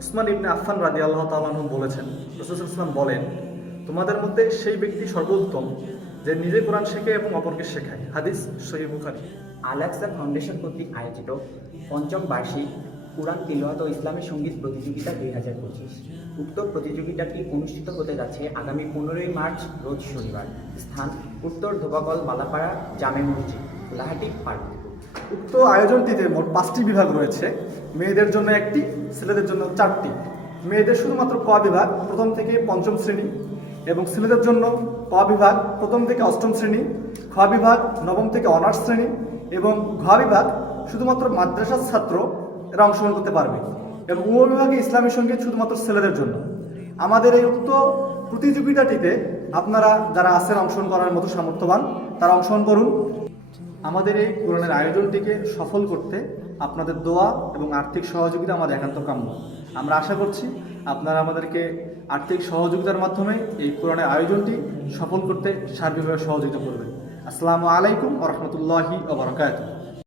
উসমান ইবনে আফফান রাদিয়াল্লাহু তাআলা আনহু বলেছেন, রাসূলুল্লাহ সাল্লাল্লাহু আলাইহি ওয়াসাল্লাম বলেন, তোমাদের মধ্যে সেই ব্যক্তি সর্বোত্তম যে নিজে কোরআন শেখে এবং অপরকে শেখায়। হাদিস সহিহ বুখারী। আল-আকসা ফাউন্ডেশন কর্তৃক আয়োজিত পঞ্চম বার্ষিক কুরআন তিলাওয়াত ও ইসলামী সঙ্গীত প্রতিযোগিতা 2025। উক্ত প্রতিযোগিতাটি অনুষ্ঠিত হতে যাচ্ছে আগামী 15ই মার্চ রোজ শনিবার। স্থান উত্তর ধোবাকল বালাপাড়া জামে মসজিদ, লাহাটি পার্বতীপুর। উক্ত আয়োজনটিতে মোট 5টি বিভাগ রয়েছে। মেয়েদের জন্য 1টি, ছেলেদের জন্য 4টি। মেয়েদের শুধুমাত্র ক বিভাগ প্রথম থেকে পঞ্চম শ্রেণী, এবং ছেলেদের জন্য ক বিভাগ প্রথম থেকে অষ্টম শ্রেণী, খ বিভাগ নবম থেকে অনার্স শ্রেণী, এবং ঘ বিভাগ শুধুমাত্র মাদ্রাসার ছাত্র এরা অংশগ্রহণ করতে পারবে, এবং উ বিভাগে ইসলামী সঙ্গীত শুধুমাত্র ছেলেদের জন্য। আমাদের এই উক্ত প্রতিযোগিতাটিতে আপনারা যারা আছেন অংশগ্রহণ করার মতো সামর্থ্যবান তারা অংশগ্রহণ করুন। আমাদের এই কোরআনের আয়োজনটিকে সফল করতে আপনাদের দোয়া এবং আর্থিক সহযোগিতা আমাদের একান্ত কাম্য। আমরা আশা করছি আপনারা আমাদেরকে আর্থিক সহযোগিতার মাধ্যমে এই কোরআনের আয়োজনটি সফল করতে সার্বিকভাবে সহযোগিতা করবেন। আসসালামু আলাইকুম ওয়া রাহমাতুল্লাহি ওয়া বারাকাতুহু।